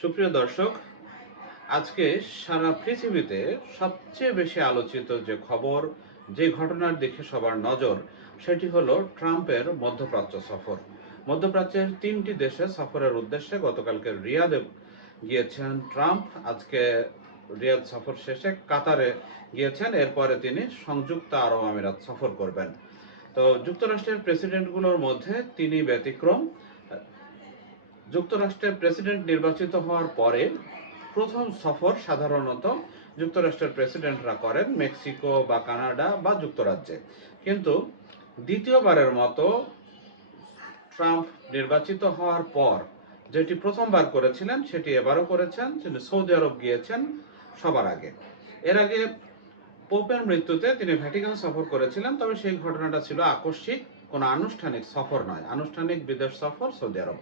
সুপ্রিয় দর্শক, আজকে সারা পৃথিবীতে সবচেয়ে বেশি আলোচিত যে খবর, যে ঘটনার দিকে সবার নজর, সেটি হলো ট্রাম্পের মধ্যপ্রাচ্য সফর। মধ্যপ্রাচ্যের তিনটি দেশে সফরের উদ্দেশ্যে গতকালকে রিয়াদে গিয়েছেন ট্রাম্প। আজকে রিয়াদ সফর শেষে কাতারে গিয়েছেন। এরপরে তিনি সংযুক্ত আরব আমিরাত সফর করবেন। তো যুক্তরাষ্ট্রের প্রেসিডেন্টগুলোর মধ্যে তিনি ব্যতিক্রম। যুক্তরাষ্ট্রের প্রেসিডেন্ট নির্বাচিত হওয়ার পরে প্রথম সফর সাধারণত যুক্তরাষ্ট্রের প্রেসিডেন্টরা করেন, মেক্সিকো বা কানাডা বা যুক্তরাজ্যে। কিন্তু দ্বিতীয়বারের মতো ট্রাম্প নির্বাচিত হওয়ার পর যেটি প্রথমবার করেছিলেন, সেটি এবারও করেছেন তিনি সৌদি আরব গিয়েছেন সবার আগে। এর আগে পোপের মৃত্যুতে তিনি ভ্যাটিকান সফর করেছিলেন, তবে সেই ঘটনাটা ছিল আকস্মিক, কোনো আনুষ্ঠানিক সফর নয়। আনুষ্ঠানিক বিদেশ সফর সৌদি আরব।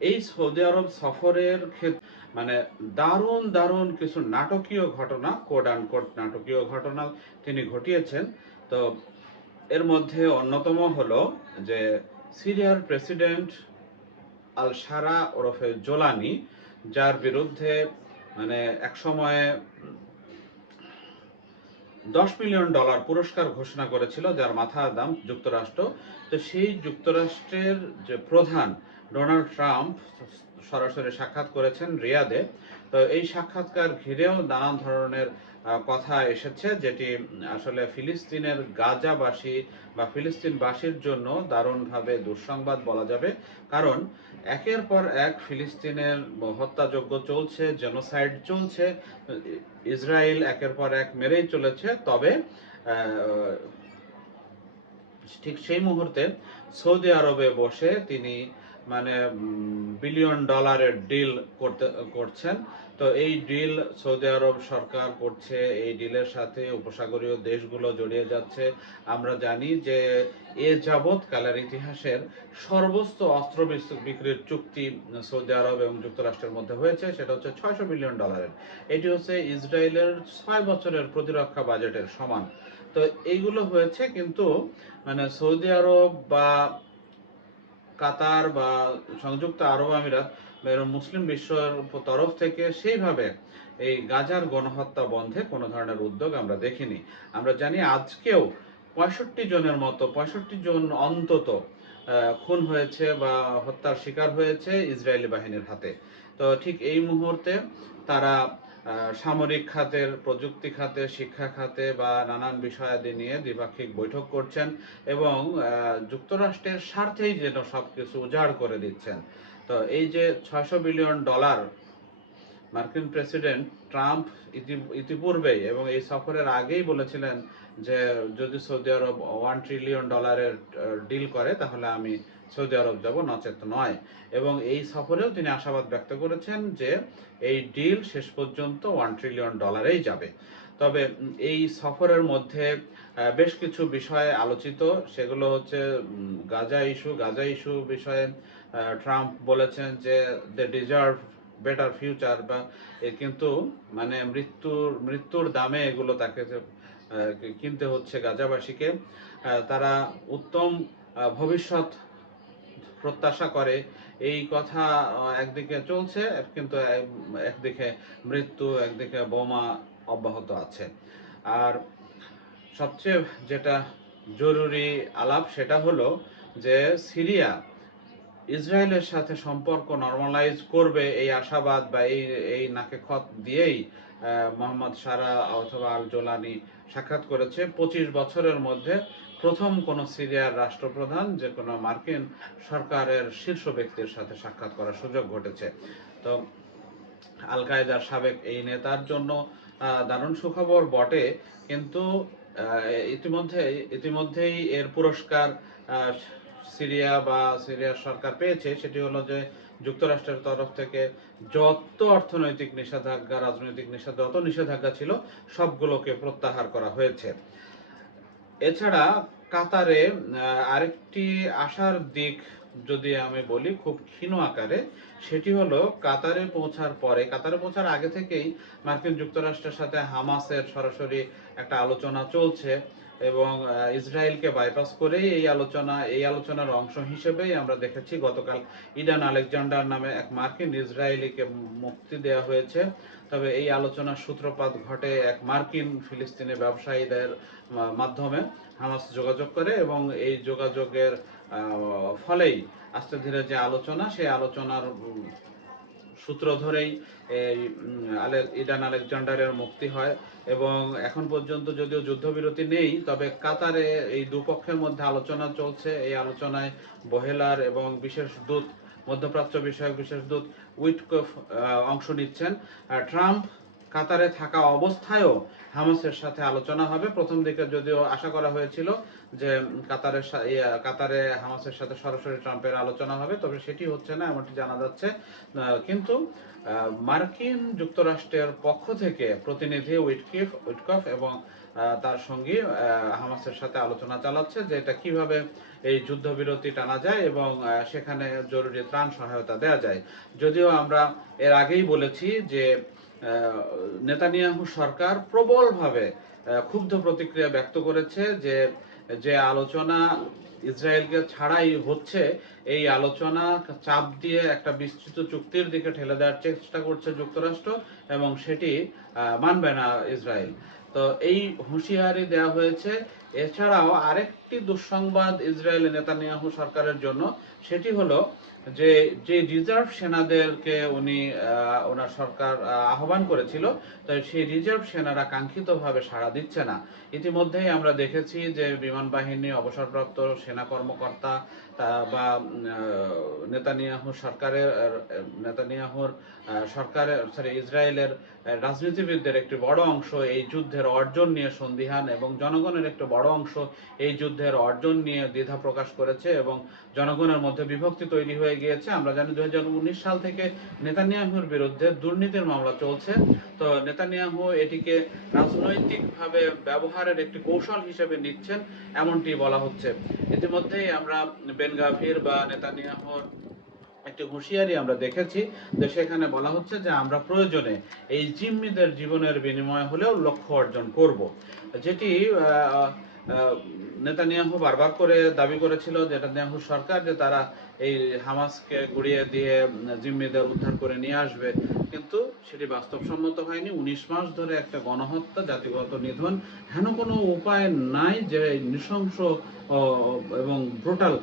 এই সৌদি আরব সফরের ক্ষেত্রে মানে দারুণ দারুণ কিছু নাটকীয় ঘটনা কোড কোড নাটকীয় ঘটনা তিনি ঘটিয়েছেন। তো এর মধ্যে অন্যতম হলো যে সিরিয়ার প্রেসিডেন্ট আল সারা ওরফে জোলানি, যার বিরুদ্ধে মানে এক সময়ে দশ মিলিয়ন ডলার পুরস্কার ঘোষণা করেছিল, যার মাথার দাম যুক্তরাষ্ট্র। তো সেই যুক্তরাষ্ট্রের যে প্রধান ডোনাল্ড ট্রাম্প সরাসরি সাক্ষাৎ করেছেন রিয়াদে। তো এই সাক্ষাৎকার ঘিরেও নানান ধরনের কথা এসেছে যেটি আসলে ফিলিস্তিনের গাজাবাসী বা ফিলিস্তিনবাসীর জন্য দারুণভাবে দুঃসংবাদ বলা যাবে। কারণ একের পর এক ফিলিস্তিনের হত্যাযজ্ঞ চলছে জেনোসাইড চলছে, ইসরায়েল একের পর এক মেরেই চলেছে। তবে ঠিক সেই মুহূর্তে সৌদি আরবে বসে তিনি মানে বিলিয়ন ডলারের ডিল করতে, করছেন। তো এই ডিল সৌদি আরব সরকার করছে, এই ডিলের সাথে উপসাগরীয় দেশগুলো জড়িয়ে যাচ্ছে। আমরা জানি যে এ যাবৎ কালের ইতিহাসের সর্বোচ্চ অস্ত্র বিক্রির চুক্তি সৌদি আরব এবং যুক্তরাষ্ট্রের মধ্যে হয়েছে, সেটা হচ্ছে ছয়শো বিলিয়ন ডলারের। এটি হচ্ছে ইসরায়েলের ছয় বছরের প্রতিরক্ষা বাজেটের সমান। তো এইগুলো হয়েছে কিন্তু মানে সৌদি আরব বা কাতার বা সংযুক্ত আরব আমিরাত বা এরকম মুসলিম বিশ্বের তরফ থেকে সেইভাবে এই গাজার গণহত্যা বন্ধে কোনো ধরনের উদ্যোগ আমরা দেখিনি। আমরা জানি আজকেও পঁয়ষট্টি জনের মতো, পঁয়ষট্টি জন অন্তত খুন হয়েছে বা হত্যার শিকার হয়েছে ইসরায়েলি বাহিনীর হাতে। তো ঠিক এই মুহূর্তে তারা সামরিক খাতের, প্রযুক্তি খাতে, শিক্ষা খাতে বা নানান বিষয়াদি নিয়ে দ্বিপাক্ষিক বৈঠক করছেন এবং যুক্তরাষ্ট্রের স্বার্থেই যেন সবকিছু উজাড় করে দিচ্ছেন। তো এই যে ছয়শো বিলিয়ন ডলার মার্কিন প্রেসিডেন্ট ট্রাম্প ইতি- ইতিপূর্বেই এবং এই সফরের আগেই বলেছিলেন যে যদি সৌদি আরব ওয়ান ট্রিলিয়ন ডলারের ডিল করে, তাহলে আমি সৌদি আরব যাব, নচেত নয়। এবং এই সফরেও তিনি আশাবাদ ব্যক্ত করেছেন যে এই ডিল শেষ পর্যন্ত ওয়ান ট্রিলিয়ন ডলারেই যাবে। তবে এই সফরের মধ্যে বেশ কিছু বিষয়ে আলোচিত। সেগুলো হচ্ছে গাজা ইস্যু। গাজা ইস্যু বিষয়ে ট্রাম্প বলেছেন যে দে ডিজার্ভ বেটার ফিউচার বা কিন্তু মানে মৃত্যুর মৃত্যুর দামে এগুলো তাকে কিনতে হচ্ছে গাজাবাসীকে। তারা উত্তম ভবিষ্যৎ প্রত্যাশা করে। এই কথা একদিকে চলছে, কিন্তু একদিকে মৃত্যু, একদিকে বোমা অব্যাহত আছে। আর সবচেয়ে যেটা জরুরি আলাপ সেটা হলো যে সিরিয়া ইসরায়েলের সাথে সম্পর্ক নর্মালাইজ করবে এই আশাবাদ বা এই এই নাকে খত দিয়েই মোহাম্মদ সারা অথবা আল জোলানি সাক্ষাৎ করেছে। পঁচিশ বছরের মধ্যে প্রথম কোন সিরিয়ার রাষ্ট্রপ্রধান যে কোনো মার্কিন সরকারের শীর্ষ ব্যক্তির সাথে সাক্ষাৎ করার সুযোগ ঘটেছে। তো আল কায়দার সাবেক এই নেতার জন্য দারুণ সুখবর বটে। কিন্তু ইতিমধ্যে, ইতিমধ্যেই এর পুরস্কার সিরিয়া বা সিরিয়ার সরকার পেয়েছে। সেটি হলো যে, যুক্তরাষ্ট্রের তরফ থেকে যত অর্থনৈতিক নিষেধাজ্ঞা, রাজনৈতিক নিষেধ যত নিষেধাজ্ঞা ছিল, সবগুলোকে প্রত্যাহার করা হয়েছে। এছাড়া কাতারে আরেকটি আশার দিক যদি আমি বলি খুব ক্ষীণ আকারে, সেটি হলো কাতারে পৌঁছার পরে, কাতারে পৌঁছার আগে থেকেই মার্কিন যুক্তরাষ্ট্রের সাথে হামাসের সরাসরি একটা আলোচনা চলছে এবং ইসরায়েলকে বাইপাস করেই এই আলোচনা, এই আলোচনার অংশ হিসেবেই আমরা দেখেছি গতকাল ইডান আলেকজান্ডার নামে এক মার্কিন ইসরায়েলিকে মুক্তি দেওয়া হয়েছে। তবে এই আলোচনার সূত্রপাত ঘটে এক মার্কিন ফিলিস্তিনি ব্যবসায়ীদের মাধ্যমে হামাস যোগাযোগ করে এবং এই যোগাযোগের ফলেই আস্তে ধীরে যে আলোচনা, সেই আলোচনার সূত্র ধরেই এই ইডান আলেকজান্ডারের মুক্তি হয় এবং এখন পর্যন্ত যদিও যুদ্ধবিরতি নেই, তবে কাতারে এই দুপক্ষের মধ্যে আলোচনা চলছে। এই আলোচনায় বহেলার এবং বিশেষ দূত, মধ্যপ্রাচ্য বিষয়ক বিশেষ দূত উইটকফ অংশ নিচ্ছেন। ট্রাম্প কাতারে থাকা অবস্থায়ও হামাসের সাথে আলোচনা হবে। প্রথম দিকে যদিও আশা করা হয়েছিল যে কাতারের সা- কাতারে হামাসের সাথে সরাসরি ট্রাম্পের আলোচনা হবে, তবে সেটি হচ্ছে না, এমনটি জানা যাচ্ছে। কিন্তু মার্কিন যুক্তরাষ্ট্রের পক্ষ থেকে প্রতিনিধি উইটকিফ, উইটকফ এবং তার সঙ্গী হামাসের সাথে আলোচনা চালাচ্ছে যে এটা কীভাবে এই যুদ্ধবিরতি টানা যায় এবং সেখানে জরুরি ত্রাণ সহায়তা দেওয়া যায়। যদিও আমরা এর আগেই বলেছি যে নেতানিয়াহু সরকার প্রবলভাবে ক্ষুব্ধ প্রতিক্রিয়া ব্যক্ত করেছে যে যে আলোচনা ইসরায়েলকে ছাড়াই হচ্ছে, এই আলোচনা চাপ দিয়ে একটা বিস্তৃত চুক্তির দিকে ঠেলে দেওয়ার চেষ্টা করছে যুক্তরাষ্ট্র এবং সেটি মানবে না ইসরায়েল। তো এই হুঁশিয়ারি দেওয়া হয়েছে। এছাড়াও আরেকটি দুঃসংবাদ ইসরায়েল নেতানিয়াহু সরকারের জন্য। সেটি হলো যে যে রিজার্ভ সেনাদেরকে উনি ওনার সরকার আহ্বান করেছিল তো সেই রিজার্ভ সেনারা কাঙ্ক্ষিতভাবে সাড়া দিচ্ছে না। ইতিমধ্যেই আমরা দেখেছি যে বিমান বাহিনী অবসরপ্রাপ্ত সেনা কর্মকর্তা বা নেতানিয়াহু সরকারের নেতানিয়াহুর সরকারের সরি ইসরায়েলের রাজনীতিবিদদের একটি বড় অংশ এই যুদ্ধের অর্জন নিয়ে সন্দিহান এবং জনগণের একটি বড় অংশ এই যুদ্ধের অর্জন নিয়ে দ্বিধা প্রকাশ করেছে এবং জনগণের মধ্যে বিভক্তি তৈরি হয়ে গিয়েছে। আমরা জানি দুই হাজার উনিশ সাল থেকে নেতানিয়াহুর বিরুদ্ধে দুর্নীতির মামলা চলছে। তো নেতানিয়াহু এটিকে রাজনৈতিকভাবে ব্যবহারের একটি কৌশল হিসেবে নিচ্ছেন, এমনটি বলা হচ্ছে। ইতিমধ্যেই আমরা বেনগাভির বা নেতানিয়াহুর একটি হুঁশিয়ারি আমরা দেখেছি। যে সেখানে বলা হচ্ছে যে আমরা প্রয়োজনে এই জিম্মিদের জীবনের বিনিময় হলেও লক্ষ্য অর্জন করব। যেটি নেতানিয়াহু বারবার করে দাবি করেছিল যে নেতানিয়াহু সরকার যে তারা এই হামাসকে গুড়িয়ে দিয়ে জিম্মিদের উদ্ধার করে নিয়ে আসবে। কিন্তু সেটি বাস্তবসম্মত হয়নি। উনিশ মাস ধরে একটা গণহত্যা, জাতিগত নিধন হেন কোনো উপায় নাই যে নৃশংস এবং ব্রুটাল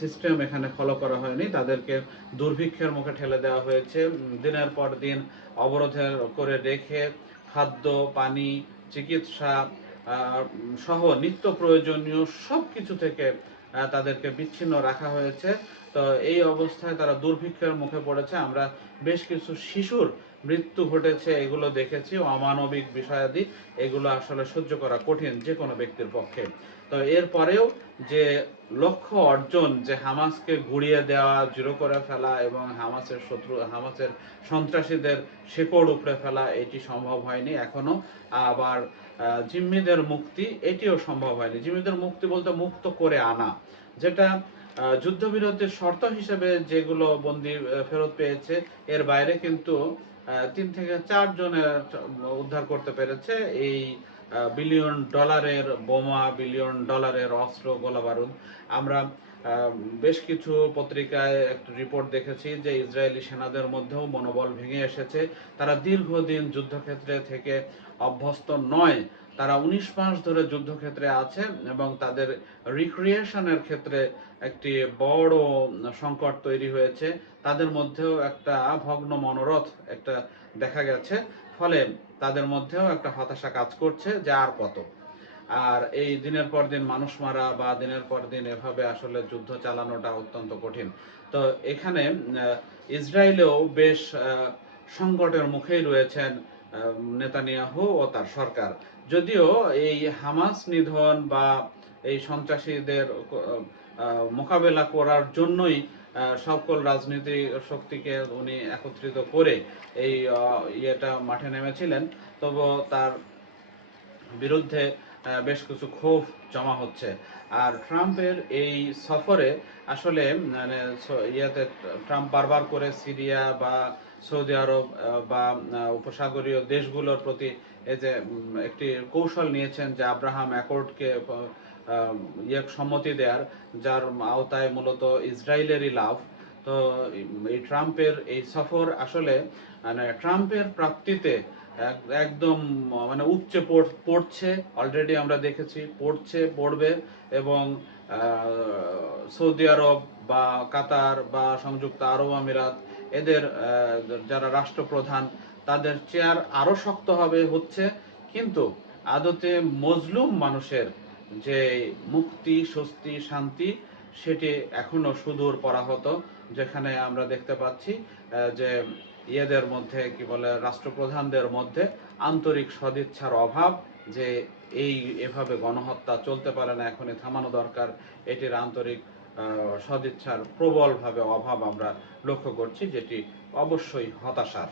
সিস্টেম এখানে ফলো করা হয়নি। তাদেরকে দুর্ভিক্ষের মুখে ঠেলে দেওয়া হয়েছে। দিনের পর দিন অবরোধের করে রেখে খাদ্য, পানি, চিকিৎসা সহ নিত্য প্রয়োজনীয় সব কিছু থেকে তাদেরকে বিচ্ছিন্ন রাখা হয়েছে। তো এই অবস্থায় তারা দুর্ভিক্ষের মুখে পড়েছে। আমরা বেশ কিছু শিশুর মৃত্যু ঘটেছে, এগুলো দেখেছি, অমানবিক বিষয়াদি এগুলো আসলে সহ্য করা কঠিন যে কোনো ব্যক্তির পক্ষে। তো এরপরেও যে লক্ষ্য অর্জন, যে হামাসকে গুড়িয়ে দেওয়া, জিরো করে ফেলা এবং হামাসের শত্রু, হামাসের সন্ত্রাসীদের শেকড় উপড়ে ফেলা, এটি সম্ভব হয়নি। এখনও আবার জিম্মিদের মুক্তি, এটিও সম্ভব হয়নি। জিম্মিদের মুক্তি বলতে মুক্ত করে আনা, যেটা যুদ্ধবিরতির শর্ত হিসেবে যেগুলো বন্দি ফেরত পেয়েছে, এর বাইরে কিন্তু তিন থেকে চার জনের উদ্ধার করতে পেরেছে। এই বিলিয়ন ডলারের বোমা বিলিয়ন ডলারের অস্ত্র গোলা বারুদ আমরা বেশ কিছু পত্রিকায় একটা রিপোর্ট দেখেছি যে ইসরায়েলি সেনাদের মধ্যেও মনোবল ভেঙে এসেছে। তারা দীর্ঘদিন যুদ্ধক্ষেত্রে থেকে অভ্যস্ত নয়। তারা উনিশ মাস ধরে যুদ্ধক্ষেত্রে আছে এবং তাদের রিক্রিয়েশনের ক্ষেত্রে একটি বড় সংকট তৈরি হয়েছে। তাদের মধ্যেও একটা ভগ্ন মনোরথ একটা দেখা গেছে। ফলে তাদের মধ্যেও একটা হতাশা কাজ করছে যে আর কত। আর এই দিনের পর দিন মানুষ মারা বা দিনের পর দিন এভাবে আসলে যুদ্ধ চালানোটা অত্যন্ত কঠিন। তো এখানে ইসরায়েলেও বেশ সংকটের মুখেই রয়েছেন নেতানিয়াহু ও তার সরকার। যদিও এই হামাস নিধন বা এই সন্ত্রাসীদের মোকাবেলা করার জন্যই সকল রাজনৈতিক শক্তিকে উনি একত্রিত করে এই ইয়েটা মাঠে নেমেছিলেন। তবু তার বিরুদ্ধে বেশ কিছু ক্ষোভ জমা হচ্ছে। আর ট্রাম্পের এই সফরে আসলে মানে ইয়েতে ট্রাম্প বারবার করে সিরিয়া বা সৌদি আরব বা উপসাগরীয় দেশগুলোর প্রতি এই যে একটি কৌশল নিয়েছেন যে আব্রাহাম অ্যাকর্ডকে ইয়ে সম্মতি দেওয়ার, যার আওতায় মূলত ইসরায়েলেরই লাভ। তো, এই ট্রাম্পের এই সফর আসলে মানে ট্রাম্পের প্রাপ্তিতে একদম মানে উপচে পড়- পড়ছে অলরেডি আমরা দেখেছি, পড়ছে, পড়বে এবং সৌদি আরব বা কাতার বা সংযুক্ত আরব আমিরাত, এদের যারা রাষ্ট্রপ্রধান, তাদের চেয়ার আরও শক্ত হবে, হচ্ছে, কিন্তু আদতে মজলুম মানুষের যে মুক্তি, স্বস্তি, শান্তি, সেটি এখনও সুদূর পরাহত, যেখানে আমরা দেখতে পাচ্ছি যে ইয়েদের মধ্যে, কি বলে, রাষ্ট্রপ্রধানদের মধ্যে আন্তরিক সদিচ্ছার অভাব যে এই এভাবে গণহত্যা চলতে পারে না, এখনই থামানো দরকার। এটির আন্তরিক সদিচ্ছার প্রবলভাবে অভাব আমরা লক্ষ্য করছি, যেটি অবশ্যই হতাশার।